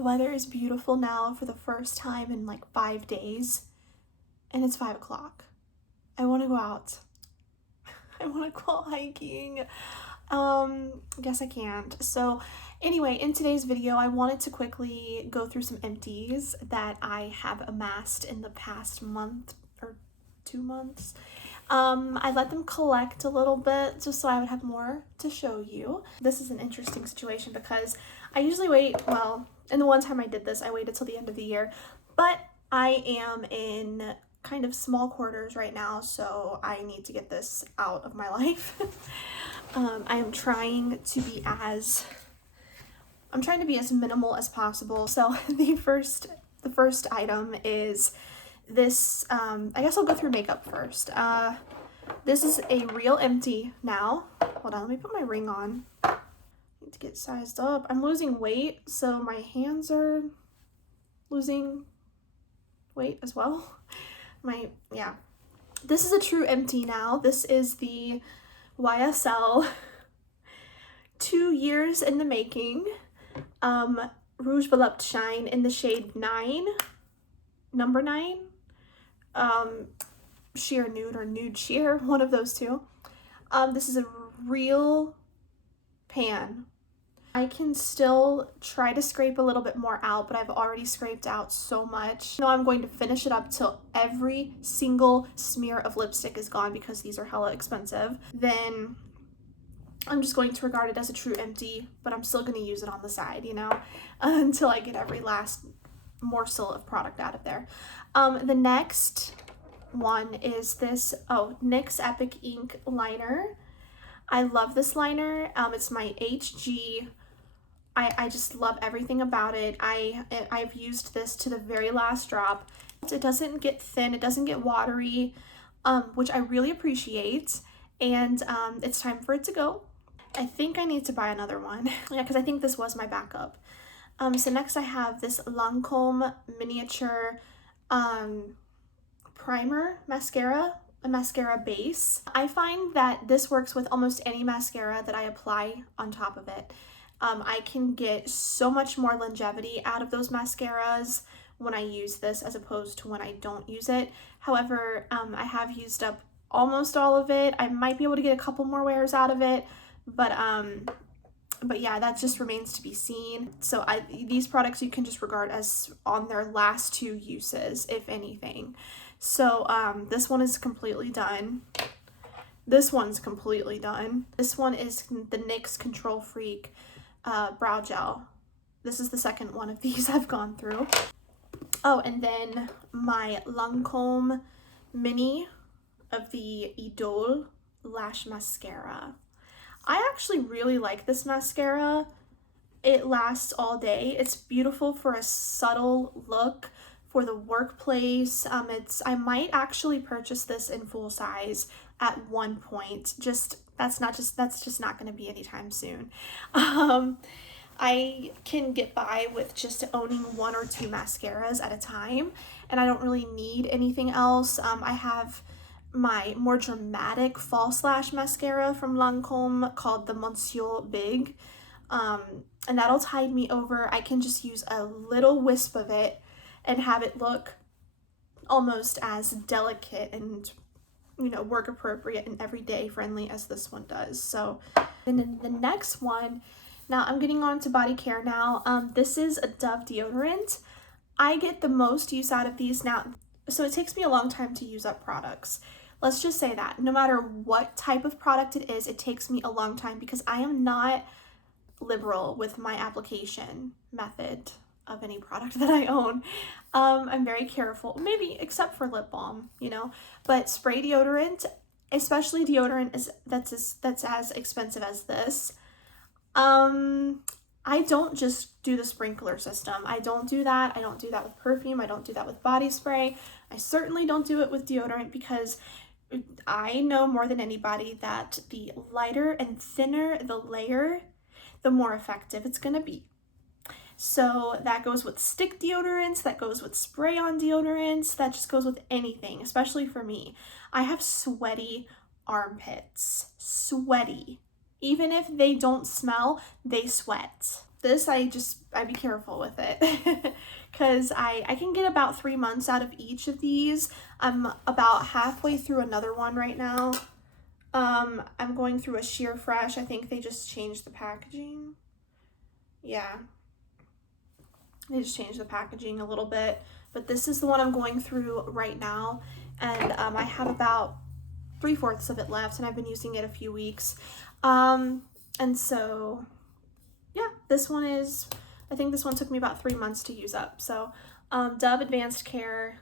The weather is beautiful now for the first time in like 5 days, and it's 5 o'clock. I want to go out. I want to go hiking. Guess I can't. So anyway, in today's video, I wanted to quickly go through some empties that I have amassed in the past month or 2 months. I let them collect a little bit just so I would have more to show you. This is an interesting situation because I usually wait, well, and the one time I did this, I waited till the end of the year, but I am in kind of small quarters right now, so I need to get this out of my life. I am trying to be as minimal as possible. So the first item is this, I guess I'll go through makeup first. This is a real empty now. Hold on, let me put my ring on. I need to get sized up. I'm losing weight, so my hands are losing weight as well. Yeah. This is a true empty now. This is the YSL 2 years in the making. Rouge Volupte Shine in the shade 9, number 9. Sheer Nude or Nude Sheer, one of those two. This is a real pan. I can still try to scrape a little bit more out, but I've already scraped out so much. Now I'm going to finish it up till every single smear of lipstick is gone because these are hella expensive. Then I'm just going to regard it as a true empty, but I'm still going to use it on the side, you know, until I get every last morsel of product out of there. The next one is this, NYX Epic Ink liner. I love this liner. It's my HG. I just love everything about it. I've used this to the very last drop. It doesn't get thin, it doesn't get watery, which I really appreciate. And it's time for it to go. I think I need to buy another one. Yeah, because I think this was my backup. So next I have this Lancôme miniature primer mascara, a mascara base. I find that this works with almost any mascara that I apply on top of it. I can get so much more longevity out of those mascaras when I use this as opposed to when I don't use it. However, I have used up almost all of it. I might be able to get a couple more wears out of it, but yeah, that just remains to be seen. So these products you can just regard as on their last 2 uses, if anything. So this one is completely done. This one's completely done. This one is the NYX Control Freak brow gel. This is the second one of these I've gone through. Oh, and then my Lancôme mini of the Idole Lash Mascara. I actually really like this mascara. It lasts all day. It's beautiful for a subtle look for the workplace. I might actually purchase this in full size at one point. That's just not going to be anytime soon. I can get by with just owning 1 or 2 mascaras at a time, and I don't really need anything else. I have my more dramatic false lash mascara from Lancôme called the Monsieur Big, and that'll tide me over. I can just use a little wisp of it and have it look almost as delicate and, you know, work appropriate and everyday friendly as this one does. So, and then the next one, now I'm getting on to body care now. This is a Dove deodorant. I get the most use out of these now, so it takes me a long time to use up products. Let's just say that no matter what type of product it is, it takes me a long time because I am not liberal with my application method of any product that I own. I'm very careful, maybe except for lip balm, you know, but spray deodorant, especially deodorant that's as expensive as this. I don't just do the sprinkler system. I don't do that. I don't do that with perfume. I don't do that with body spray. I certainly don't do it with deodorant because I know more than anybody that the lighter and thinner the layer, the more effective it's going to be. So that goes with stick deodorants, that goes with spray-on deodorants, that just goes with anything, especially for me. I have sweaty armpits. Sweaty. Even if they don't smell, they sweat. this, I'd be careful with it because I can get about 3 months out of each of these. I'm about halfway through another one right now. I'm going through a Sheer Fresh. I think they just changed the packaging. Yeah, they just changed the packaging a little bit, but this is the one I'm going through right now, and I have about 3/4 of it left, and I've been using it a few weeks. And so yeah, this one is, I think this one took me about 3 months to use up. So Dove Advanced Care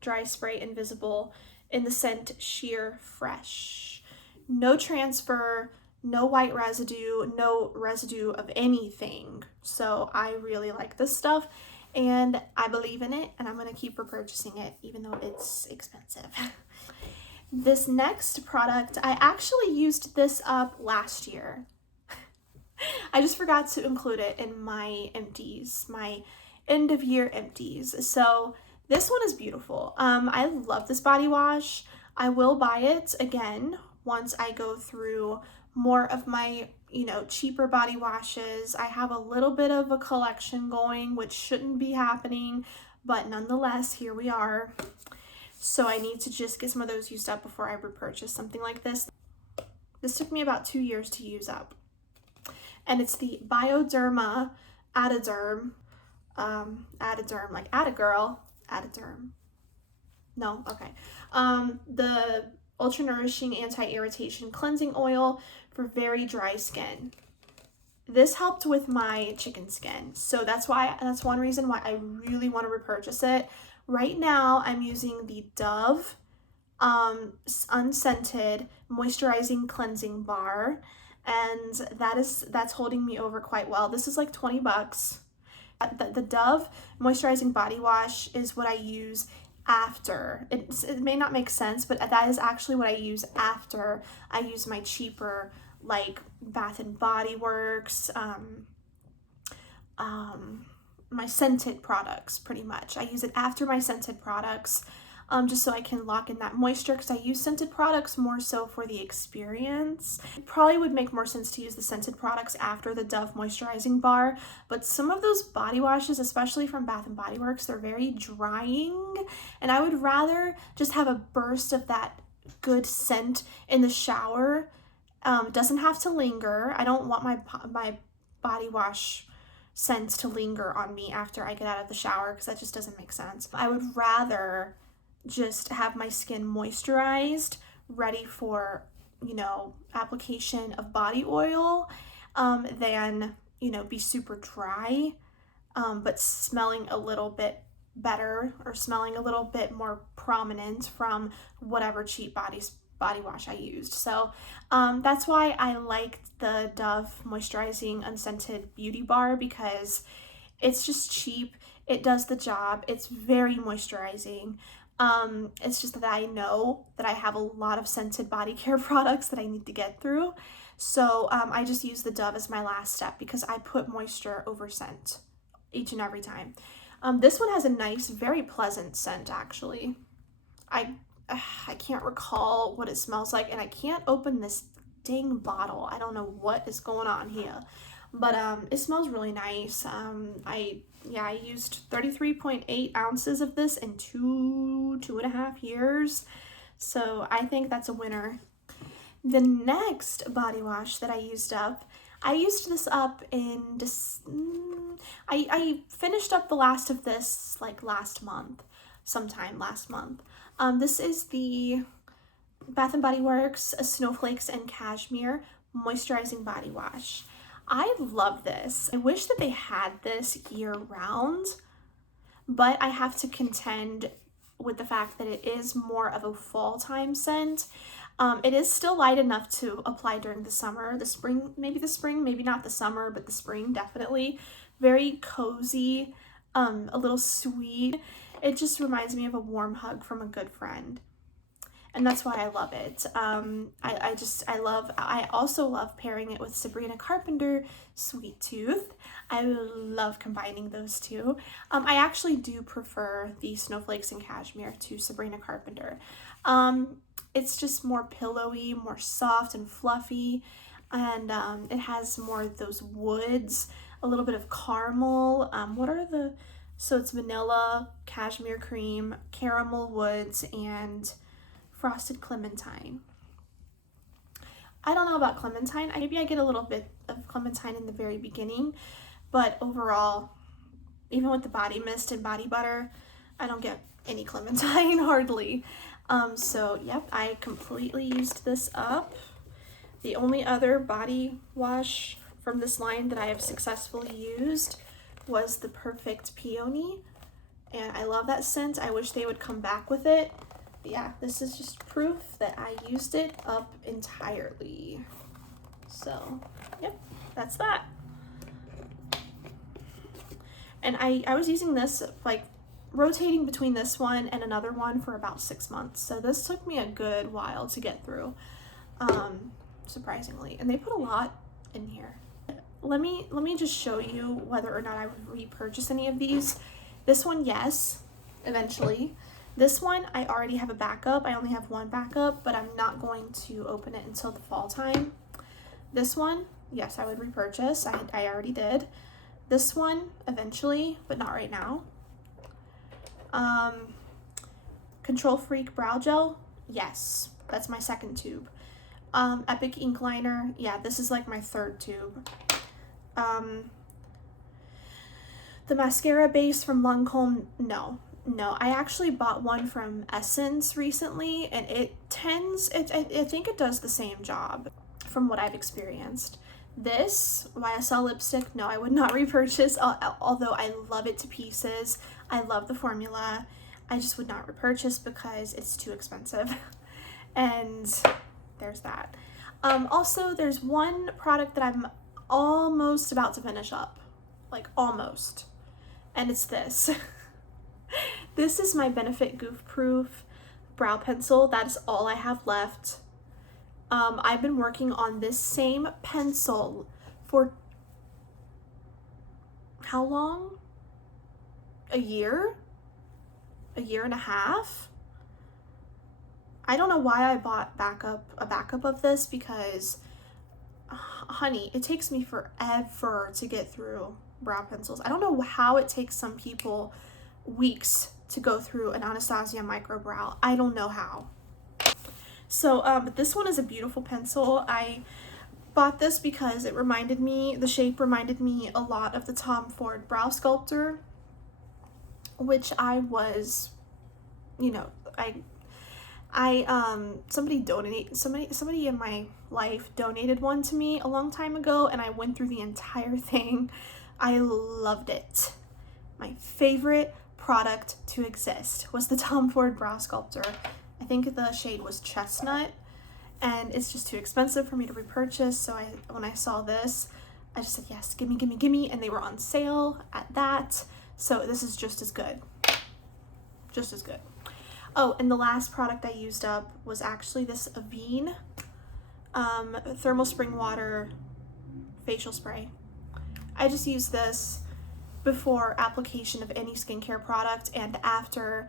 Dry Spray Invisible in the scent Sheer Fresh. No transfer, no white residue, no residue of anything. So I really like this stuff and I believe in it, and I'm gonna keep repurchasing it even though it's expensive. This next product, I actually used this up last year. I just forgot to include it in my empties, my end of year empties. So this one is beautiful. I love this body wash. I will buy it again once I go through more of my, cheaper body washes. I have a little bit of a collection going, which shouldn't be happening, but nonetheless, here we are. So I need to just get some of those used up before I repurchase something like this. This took me about 2 years to use up. And it's the Bioderma Adaderm, like Adagirl, Adaderm. No, okay. The Ultra Nourishing Anti-Irritation Cleansing Oil for very dry skin. This helped with my chicken skin. So that's one reason why I really want to repurchase it. Right now, I'm using the Dove Unscented Moisturizing Cleansing Bar, and that's holding me over quite well. This is like 20 bucks. The Dove Moisturizing Body Wash is what I use after. It may not make sense, but that is actually what I use after I use my cheaper, like Bath and Body Works, my scented products, pretty much. I use it after my scented products, just so I can lock in that moisture, because I use scented products more so for the experience. It probably would make more sense to use the scented products after the Dove Moisturizing Bar, but some of those body washes, especially from Bath and Body Works, they're very drying, and I would rather just have a burst of that good scent in the shower. It doesn't have to linger. I don't want my body wash scents to linger on me after I get out of the shower, because that just doesn't make sense. I would rather just have my skin moisturized, ready for, application of body oil, than, be super dry, but smelling a little bit better, or smelling a little bit more prominent from whatever cheap body wash I used. So that's why I liked the Dove Moisturizing Unscented Beauty Bar, because it's just cheap, it does the job, it's very moisturizing. It's just that I know that I have a lot of scented body care products that I need to get through. So I just use the Dove as my last step, because I put moisture over scent each and every time. This one has a nice, very pleasant scent, actually. I can't recall what it smells like, and I can't open this dang bottle. I don't know what is going on here, but it smells really nice. I used 33.8 ounces of this in 2.5 years, so I think that's a winner. The next body wash that I used up, I used this up in I finished up the last of this like sometime last month. This is the Bath and Body Works Snowflakes and Cashmere Moisturizing Body Wash. I love this. I wish that they had this year round, but I have to contend with the fact that it is more of a fall time scent. It is still light enough to apply during the summer, the spring, maybe not the summer, but the spring definitely. Very cozy, a little sweet. It just reminds me of a warm hug from a good friend. And that's why I love it. I also love pairing it with Sabrina Carpenter Sweet Tooth. I love combining those two. I actually do prefer the Snowflakes and Cashmere to Sabrina Carpenter. It's just more pillowy, more soft and fluffy, and it has more of those woods. a little bit of caramel. So it's vanilla, cashmere cream, caramel woods, and frosted clementine. I don't know about clementine. Maybe I get a little bit of clementine in the very beginning, but overall, even with the body mist and body butter, I don't get any clementine hardly. So yep, I completely used this up. The only other body wash from this line that I have successfully used was the Perfect Peony, and I love that scent. I wish they would come back with it. But yeah, this is just proof that I used it up entirely. So yep, that's that. And I was using this, like rotating between this one and another one for about 6 months. So this took me a good while to get through, surprisingly. And they put a lot in here. Let me just show you whether or not I would repurchase any of these. This one, yes, eventually. This one, I already have a backup. I only have one backup, but I'm not going to open it until the fall time. This one, yes, I would repurchase. I already did. This one, eventually, but not right now. Control Freak Brow Gel, yes, that's my second tube. Epic Ink Liner, yeah, this is like my third tube. The mascara base from Lancôme, no. I actually bought one from Essence recently, and I think it does the same job from what I've experienced. This YSL lipstick, no, I would not repurchase, although I love it to pieces. I love the formula. I just would not repurchase because it's too expensive. And there's that. Also, there's one product that I'm almost about to finish up, like almost, and it's this. This is my Benefit Goof Proof brow pencil. That is all I have left. I've been working on this same pencil for how long? A year? A year and a half? I don't know why I bought a backup of this, because honey, it takes me forever to get through brow pencils. I don't know how it takes some people weeks to go through an Anastasia micro brow. I don't know how. So, but this one is a beautiful pencil. I bought this because the shape reminded me a lot of the Tom Ford Brow Sculptor, which I was, somebody in my life donated one to me a long time ago, and I went through the entire thing. I loved it. My favorite product to exist was the Tom Ford Brow Sculptor. I think the shade was Chestnut, and it's just too expensive for me to repurchase. So when I saw this, I just said, yes, gimme, gimme, gimme. And they were on sale at that. So this is just as good. Just as good. Oh, and the last product I used up was actually this Avene Thermal Spring Water facial spray. I just use this before application of any skincare product and after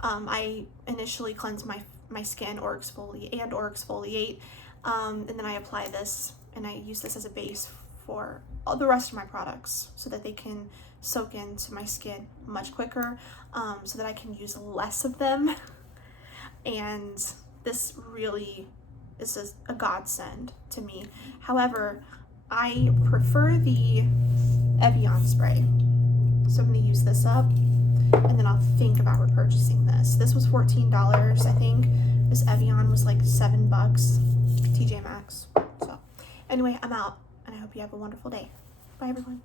I initially cleanse my skin or exfoliate, and then I apply this, and I use this as a base for all the rest of my products so that they can soak into my skin much quicker, so that I can use less of them. And this really is a godsend to me. However, I prefer the Evian spray, so I'm going to use this up, and then I'll think about repurchasing this. This was $14, I think. This Evian was like $7, TJ Maxx. So anyway, I'm out, and I hope you have a wonderful day. Bye, everyone.